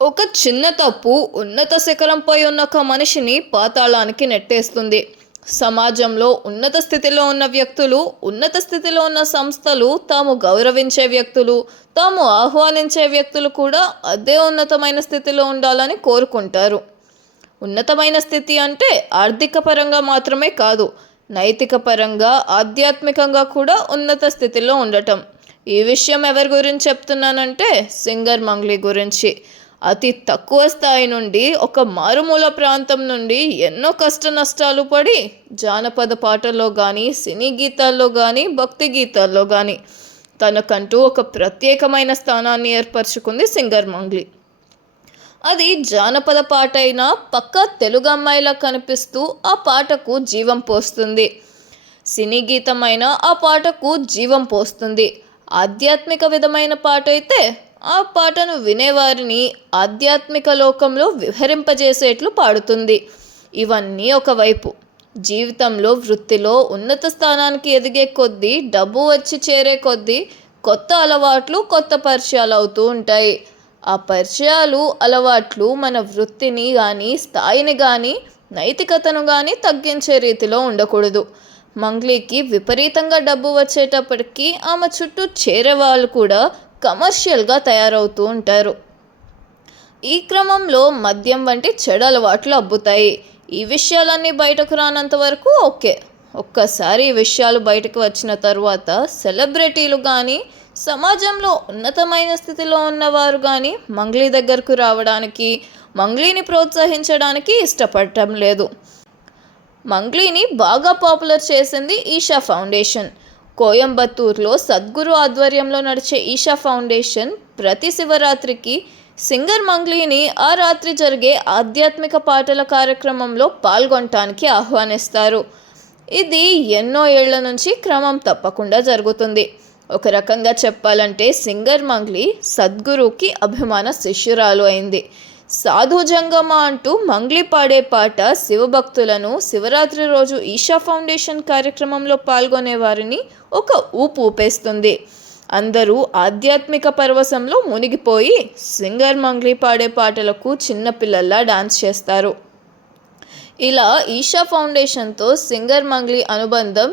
ఒక చిన్న తప్పు ఉన్నత శిఖరంపై ఉన్న ఒక మనిషిని పాతాళానికి నెట్టేస్తుంది. సమాజంలో ఉన్నత స్థితిలో ఉన్న వ్యక్తులు, ఉన్నత స్థితిలో ఉన్న సంస్థలు, తాము గౌరవించే వ్యక్తులు, తాము ఆహ్వానించే వ్యక్తులు కూడా అదే ఉన్నతమైన స్థితిలో ఉండాలని కోరుకుంటారు. ఉన్నతమైన స్థితి అంటే ఆర్థిక పరంగా మాత్రమే కాదు, నైతిక పరంగా, ఆధ్యాత్మికంగా కూడా ఉన్నత స్థితిలో ఉండటం. ఈ విషయం ఎవరి గురించి చెప్తున్నానంటే సింగర్ మంగ్లీ గురించి. అతి తక్కువ స్థాయి నుండి, ఒక మారుమూల ప్రాంతం నుండి ఎన్నో కష్ట నష్టాలు పడి జానపద పాటల్లో కానీ, సినీ గీతాల్లో కానీ, భక్తి గీతాల్లో కానీ తనకంటూ ఒక ప్రత్యేకమైన స్థానాన్ని ఏర్పరచుకుంది సింగర్ మంగ్లీ. అది జానపద పాట అయినా పక్కా తెలుగు అమ్మాయిలా కనిపిస్తూ ఆ పాటకు జీవం పోస్తుంది. సినీ గీతమైన ఆ పాటకు జీవం పోస్తుంది. ఆధ్యాత్మిక విధమైన పాట అయితే ఆ పాటను వినేవారిని ఆధ్యాత్మిక లోకంలో విహరింపజేసేట్లు పాడుతుంది. ఇవన్నీ ఒకవైపు. జీవితంలో, వృత్తిలో ఉన్నత స్థానానికి ఎదిగే కొద్దీ, డబ్బు వచ్చి చేరే కొద్దీ కొత్త అలవాట్లు, కొత్త పరిచయాలు అవుతూ ఉంటాయి. ఆ పరిచయాలు, అలవాట్లు మన వృత్తిని కానీ, స్థాయిని కానీ, నైతికతను కానీ తగ్గించే రీతిలో ఉండకూడదు. మంగ్లీకి విపరీతంగా డబ్బు వచ్చేటప్పటికీ ఆమె చుట్టూ చేరే వాళ్ళు కూడా కమర్షియల్గా తయారవుతూ ఉంటారు. ఈ క్రమంలో మద్యం వంటి చెడు అలవాట్లు అబ్బుతాయి. ఈ విషయాలన్నీ బయటకు రానంత వరకు ఓకే. ఒక్కసారి ఈ విషయాలు బయటకు వచ్చిన తర్వాత సెలబ్రిటీలు కానీ, సమాజంలో ఉన్నతమైన స్థితిలో ఉన్నవారు కానీ మంగ్లీ దగ్గరకు రావడానికి, మంగ్లీని ప్రోత్సహించడానికి ఇష్టపడటం లేదు. మంగ్లీని బాగా పాపులర్ చేసింది ఈషా ఫౌండేషన్. కోయంబత్తూర్లో సద్గురు ఆధ్వర్యంలో నడిచే ఈషా ఫౌండేషన్ ప్రతి శివరాత్రికి సింగర్ మంగ్లీని ఆ రాత్రి జరిగే ఆధ్యాత్మిక పాటల కార్యక్రమంలో పాల్గొనటానికి ఆహ్వానిస్తారు. ఇది ఎన్నో ఏళ్ల నుంచి క్రమం తప్పకుండా జరుగుతుంది. ఒక రకంగా చెప్పాలంటే సింగర్ మంగ్లీ సద్గురుకి అభిమాన శిష్యురాలు అయింది. సాధు జంగమ అంటూ మంగ్లీ పాడే పాట శివభక్తులను శివరాత్రి రోజు ఈషా ఫౌండేషన్ కార్యక్రమంలో పాల్గొనే వారిని ఒక ఊపు ఊపేస్తుంది. అందరూ ఆధ్యాత్మిక పరవశంలో మునిగిపోయి సింగర్ మంగ్లీ పాడే పాటలకు చిన్నపిల్లల్లా డాన్స్ చేస్తారు. ఇలా ఈషా ఫౌండేషన్తో సింగర్ మంగ్లీ అనుబంధం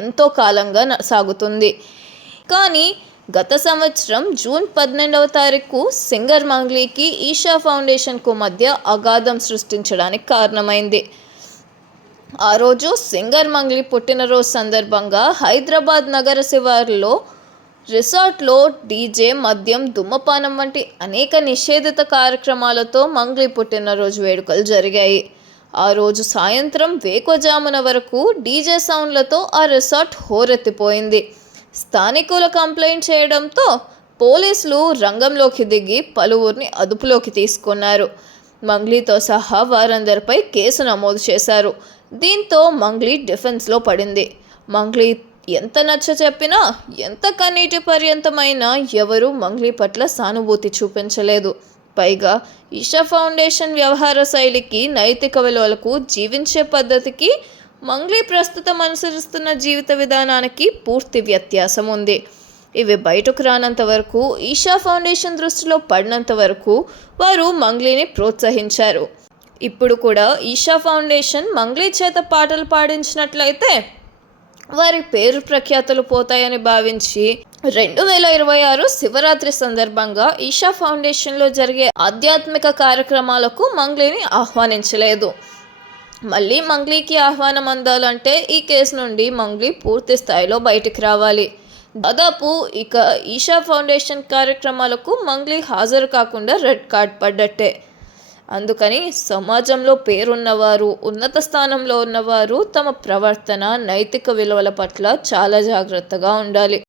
ఎంతో కాలంగా సాగుతుంది. కానీ గత సంవత్సరం జూన్ 12వ తారీఖు సింగర్ మంగ్లీకి ఈషా ఫౌండేషన్కు మధ్య అగాధం సృష్టించడానికి కారణమైంది. ఆ రోజు సింగర్ మంగ్లీ పుట్టినరోజు సందర్భంగా హైదరాబాద్ నగర శివారులో రిసార్ట్లో డీజే, మద్యం, ధూమపానం వంటి అనేక నిషేధిత కార్యక్రమాలతో మంగ్లీ పుట్టినరోజు వేడుకలు జరిగాయి. ఆ రోజు సాయంత్రం వేకువజామున వరకు డీజే సౌండ్లతో ఆ రిసార్ట్ హోరెత్తిపోయింది. స్థానికుల కంప్లైంట్ చేయడంతో పోలీసులు రంగంలోకి దిగి పలువురిని అదుపులోకి తీసుకున్నారు. మంగ్లీతో సహా వారందరిపై కేసు నమోదు చేశారు. దీంతో మంగ్లీ డిఫెన్స్లో పడింది. మంగ్లీ ఎంత నచ్చ చెప్పినా, ఎంత కన్నీటి పర్యంతమైనా ఎవరూ మంగ్లీ పట్ల సానుభూతి చూపించలేదు. పైగా ఈషా ఫౌండేషన్ వ్యవహార శైలికి, నైతిక విలువలకు, జీవించే పద్ధతికి మంగ్లీ ప్రస్తుతం అనుసరిస్తున్న జీవిత విధానానికి పూర్తి వ్యత్యాసం ఉంది. ఇవి బయటకు రానంత వరకు, ఈషా ఫౌండేషన్ దృష్టిలో పడినంత వరకు వారు మంగ్లీని ప్రోత్సహించారు. ఇప్పుడు కూడా ఈషా ఫౌండేషన్ మంగ్లీ చేత పాటలు పాడించినట్లయితే వారి పేరు ప్రఖ్యాతులు పోతాయని భావించి 2026 శివరాత్రి సందర్భంగా ఈషా ఫౌండేషన్లో జరిగే ఆధ్యాత్మిక కార్యక్రమాలకు మంగ్లీని ఆహ్వానించలేదు. మళ్ళీ మంగ్లీకి ఆహ్వానం అందాలంటే ఈ కేసు నుండి మంగ్లీ పూర్తి స్థాయిలో బయటికి రావాలి. దాదాపు ఇక ఈషా ఫౌండేషన్ కార్యక్రమాలకు మంగ్లీ హాజరు కాకుండా రెడ్ కార్డ్ పడ్డట్టే. అందుకని సమాజంలో పేరున్నవారు, ఉన్నత స్థానంలో ఉన్నవారు తమ ప్రవర్తన, నైతిక విలువల పట్ల చాలా జాగ్రత్తగా ఉండాలి.